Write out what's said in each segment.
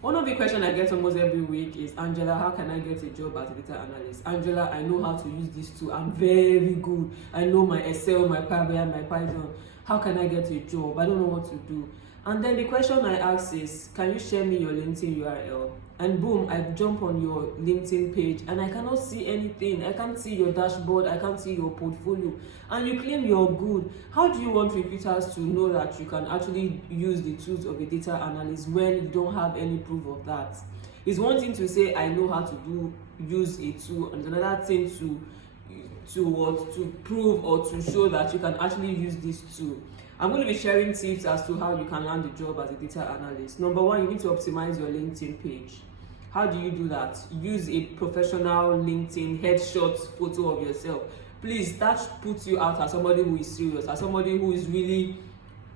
One of the questions I get almost every week is, Angela, how can I get a job as a data analyst? Angela, I know how to use this tool. I'm very good. I know my Excel, my Power BI, my Python. How can I get a job? I don't know what to do. And then the question I ask is, can you share me your LinkedIn URL? And boom, I jump on your LinkedIn page and I cannot see anything. I can't see your dashboard. I can't see your portfolio. And you claim you're good. How do you want recruiters to know that you can actually use the tools of a data analyst when you don't have any proof of that? It's one thing to say, I know how to use a tool, and another thing to prove or to show that you can actually use this tool. I'm going to be sharing tips as to how you can land a job as a data analyst. Number one, you need to optimize your LinkedIn page. How do you do that? Use a professional LinkedIn headshot photo of yourself. Please, that puts you out as somebody who is serious, as somebody who is really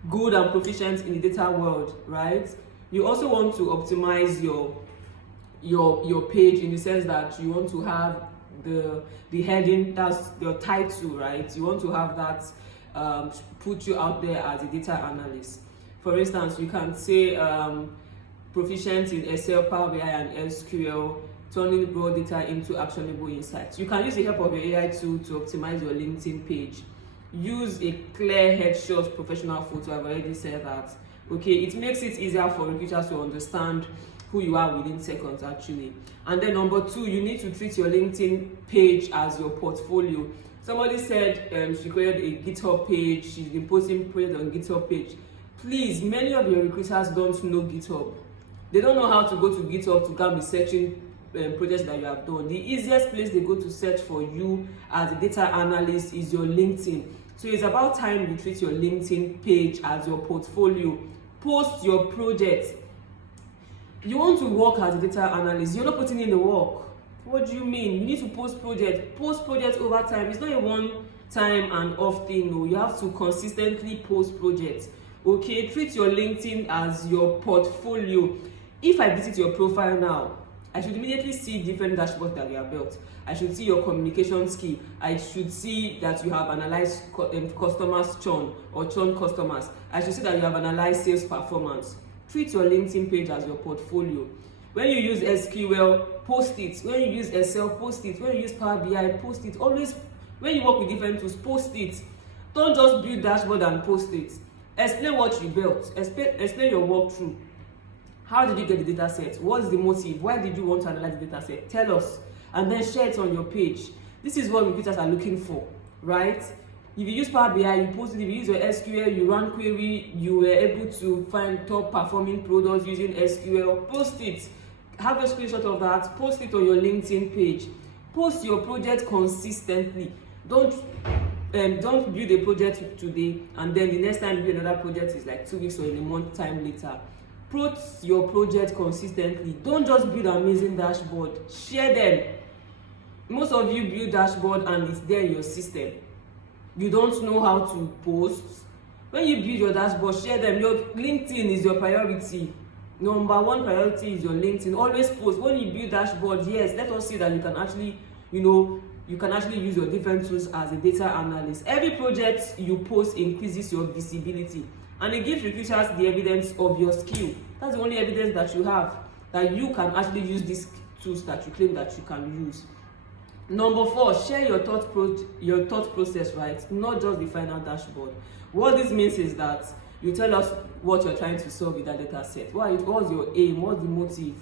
good and proficient in the data world, right? You also want to optimize your page in the sense that you want to have the heading, that's your title, right? You want to have that put you out there as a data analyst. For instance, you can say proficient in Excel, Power BI, and SQL, turning raw data into actionable insights. You can use the help of your AI tool to optimize your LinkedIn page. Use a clear headshot professional photo. I've already said that. Okay, it makes it easier for recruiters to understand who you are within seconds, actually. And then number two, you need to treat your LinkedIn page as your portfolio. Somebody said she created a GitHub page, she's been posting projects on GitHub page. Please, many of your recruiters don't know GitHub. They don't know how to go to GitHub to come be searching projects that you have done. The easiest place they go to search for you as a data analyst is your LinkedIn. So it's about time you treat your LinkedIn page as your portfolio. Post your projects. You want to work as a data analyst, you're not putting in the work. What do you mean? You need to post projects over time. It's not a one time and off thing. No, you have to consistently post projects. Okay, treat your LinkedIn as your portfolio. If I visit your profile now, I should immediately see different dashboards that you have built. I should see your communication skill. I should see that you have analyzed customers churn or churn customers. I should see that you have analyzed sales performance. Treat your LinkedIn page as your portfolio. When you use SQL, post it. When you use Excel, post it. When you use Power BI, post it. Always, when you work with different tools, post it. Don't just build dashboard and post it. Explain what you built. Explain your walkthrough. How did you get the data set? What's the motive? Why did you want to analyze the data set? Tell us. And then share it on your page. This is what recruiters are looking for, right? If you use Power BI, you post it. If you use your SQL, you run query, you were able to find top performing products using SQL, post it. Have a screenshot of that, post it on your LinkedIn page. Post your project consistently. Don't build a project today and then the next time you build another project is like 2 weeks or in a month time later. Post your project consistently. Don't just build an amazing dashboard. Share them. Most of you build dashboard and it's there in your system. You don't know how to post. When you build your dashboard, share them. Your LinkedIn is your priority. Number one priority is your LinkedIn. Always post. When you build dashboard, yes, let us see that you can actually, you can actually use your different tools as a data analyst. Every project you post increases your visibility and it gives recruiters the evidence of your skill. That's the only evidence that you have that you can actually use these tools that you claim that you can use. Number four, share your thought process, right? Not just the final dashboard. What this means is that you tell us what you're trying to solve with that data set. What's your aim? What's the motive?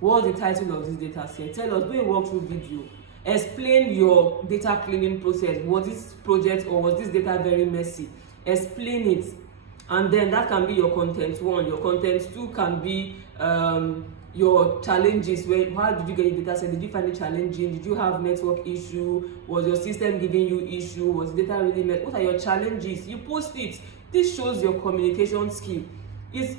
What's the title of this data set? Tell us, do a walkthrough video. Explain your data cleaning process. Was this project or was this data very messy? Explain it. And then that can be your content one. Your content two can be your challenges. How did you get your data set? Did you find it challenging? Did you have network issue? Was your system giving you issue? Was data really met? What are your challenges? You post it. This shows your communication skill.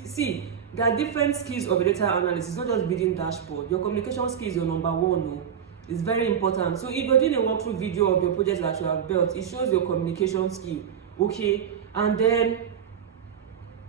See, there are different skills of a data analyst. It's not just building dashboard. Your communication skill is your number one. No? It's very important. So if you're doing a walkthrough video of your project that you have built, it shows your communication skill. Okay? And then,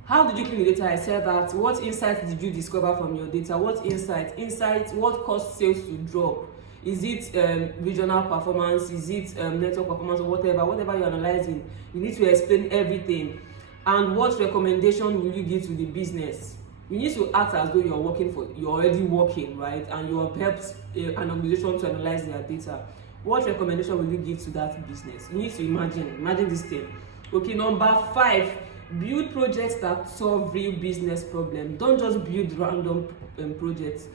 how did you clean the data? I said that. What insights did you discover from your data? What insights, what caused sales to drop? Is it regional performance? Is it network performance or whatever you're analyzing? You need to explain everything. And what recommendation will you give to the business? You need to act as though you're already working, right? And you have helped an organization to analyze their data. What recommendation will you give to that business? You need to imagine this thing. Okay, number 5, build projects that solve real business problems. Don't just build random projects,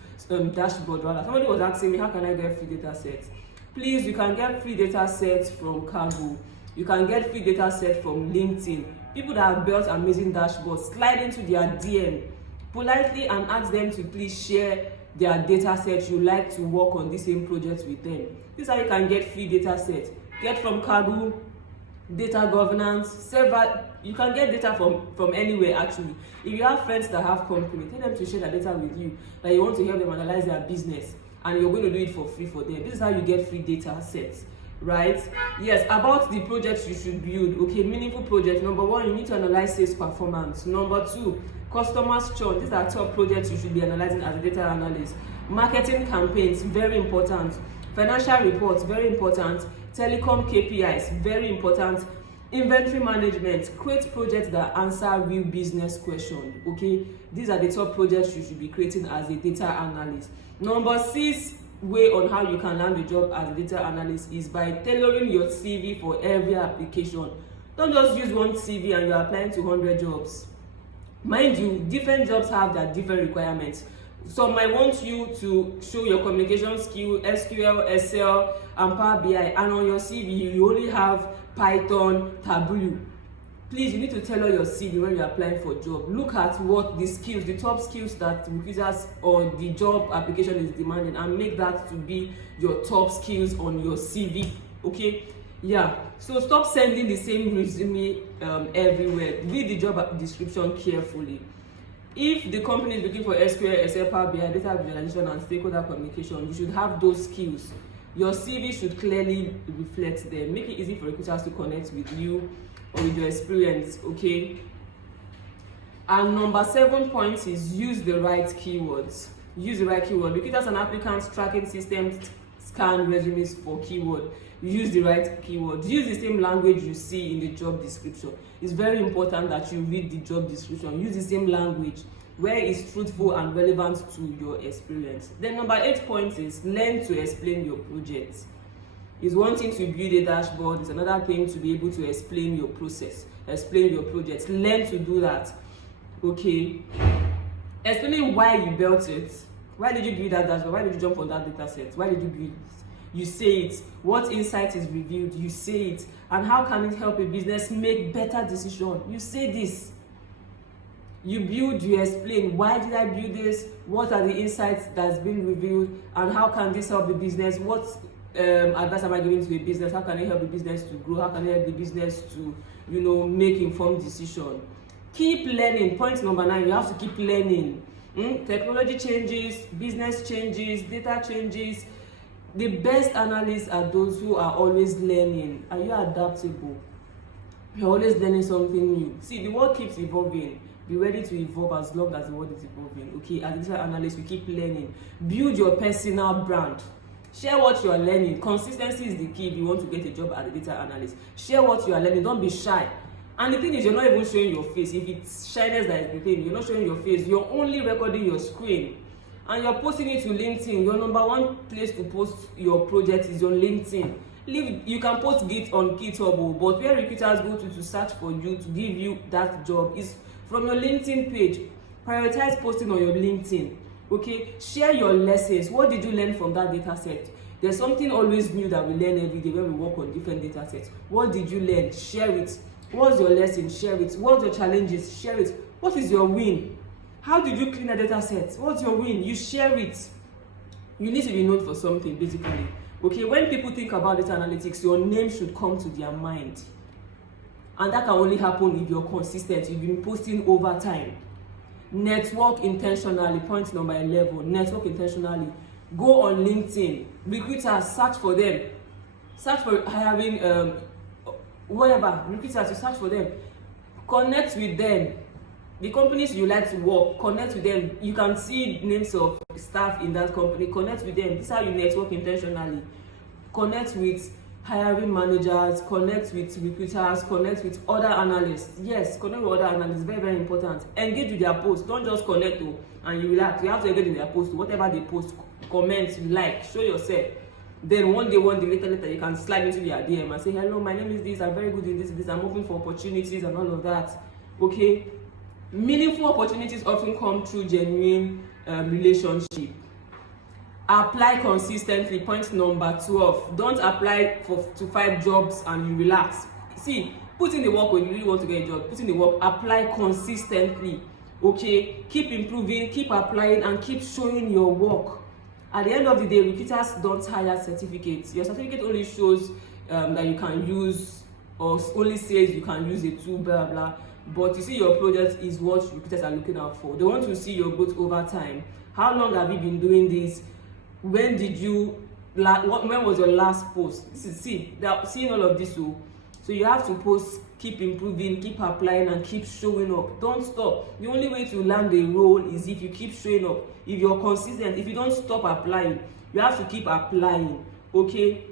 dashboard rather. Somebody was asking me, how can I get free data sets? Please, you can get free data sets from Cargo. You can get free data sets from LinkedIn. People that have built amazing dashboards, slide into their DM politely and ask them to please share their data sets. You like to work on the same project with them. This is how you can get free data sets. Get from Cargo, data governance, several. You can get data from anywhere actually. If you have friends that have company, tell them to share their data with you, that you want to help them analyze their business, and you're going to do it for free for them. This is how you get free data sets, right? Yes, about the projects you should build. Okay, meaningful project. Number 1, you need to analyze sales performance. Number 2, customers churn. These are top projects you should be analyzing as a data analyst. Marketing campaigns, very important. Financial reports, very important. Telecom KPIs, very important. Inventory management, create projects that answer real business questions. Okay, these are the top projects you should be creating as a data analyst. Number 6 way on how you can land a job as a data analyst is by tailoring your CV for every application. Don't just use one CV and you're applying to 100 jobs. Mind you, different jobs have their different requirements. Some might want you to show your communication skill, SQL, Excel, and Power BI, and on your CV you only have Python, Tableau. Please, you need to tailor your CV when you're applying for a job. Look at what the skills, the top skills that recruiters or the job application is demanding, and make that to be your top skills on your CV. Okay, yeah. So stop sending the same resume everywhere. Read the job description carefully. If the company is looking for SQL, Excel, Power BI, data visualization, and stakeholder communication, you should have those skills. Your CV should clearly reflect them. Make it easy for recruiters to connect with you or with your experience, okay? And number 7 point is use the right keywords. Use the right keyword. Recruiters and applicants tracking systems scan resumes for keyword. Use the right keywords. Use the same language you see in the job description. It's very important that you read the job description. Use the same language where it's truthful and relevant to your experience. Then number 8 point is learn to explain your project. It's one thing to build a dashboard, it's another thing to be able to explain your process, explain your project. Learn to do that. Okay, explaining why you built it. Why did you build that dashboard? Why did you jump on that data set? Why did you build it? You say it. What insight is revealed? You say it. And how can it help a business make better decisions? You say this. You build, you explain, why did I build this? What are the insights that's been revealed? And how can this help the business? What advice am I giving to a business? How can I help the business to grow? How can I help the business to, make informed decision? Keep learning. Point number 9, you have to keep learning. Technology changes, business changes, data changes. The best analysts are those who are always learning. Are you adaptable? You're always learning something new. See, the world keeps evolving. Be ready to evolve as long as the world is evolving. Okay, as a data analyst, we keep learning. Build your personal brand. Share what you are learning. Consistency is the key if you want to get a job as a data analyst. Share what you are learning. Don't be shy. And the thing is, you're not even showing your face. If it's shyness that is the thing, you're not showing your face. You're only recording your screen. And you're posting it to LinkedIn. Your number 1 place to post your project is on LinkedIn. You can post Git on GitHub, but where recruiters go to search for you, to give you that job, is from your LinkedIn page. Prioritize posting on your LinkedIn. Okay, share your lessons. What did you learn from that data set? There's something always new that we learn every day when we work on different data sets. What did you learn? Share it. What's your lesson? Share it. What's your challenges? Share it. What is your win? How did you clean a data set? What's your win? You share it. You need to be known for something, basically. Okay, when people think about data analytics, your name should come to their mind. And that can only happen if you're consistent, you've been posting over time. Network intentionally. Point number 11. Network intentionally. Go on LinkedIn. Recruiters, search for them. Search for hiring, whatever. Recruiters, you search for them. Connect with them. The companies you like to work, connect with them. You can see names of staff in that company. Connect with them. This is how you network intentionally. Connect with hiring managers, connect with recruiters, connect with other analysts. Yes, connect with other analysts, very, very important. Engage with their posts. Don't just connect and you relax. You have to engage in their posts. Whatever they post, comment, like, show yourself. Then one day, later, you can slide into their DM and say, hello, my name is this, I'm very good in this, I'm open for opportunities and all of that. Okay? Meaningful opportunities often come through genuine relationship. Apply consistently. Point number 12. Don't apply to 5 jobs and you relax. See, put in the work when you really want to get a job. Put in the work. Apply consistently. Okay? Keep improving, keep applying, and keep showing your work. At the end of the day, recruiters don't hire certificates. Your certificate only shows that you can use, or only says you can use a tool, blah blah. But you see, your project is what recruiters are looking out for. They want to see your growth over time. How long have you been doing this? When was your last post? They are seeing all of this. So you have to post, keep improving, keep applying, and keep showing up. Don't stop. The only way to land a role is if you keep showing up. If you're consistent, if you don't stop applying, you have to keep applying. Okay?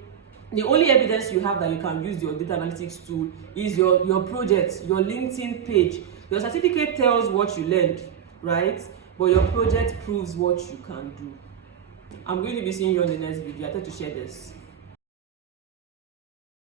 The only evidence you have that you can use your data analytics tool is your project, your LinkedIn page. Your certificate tells what you learned, right? But your project proves what you can do. I'm going to be seeing you on the next video. I thought to share this.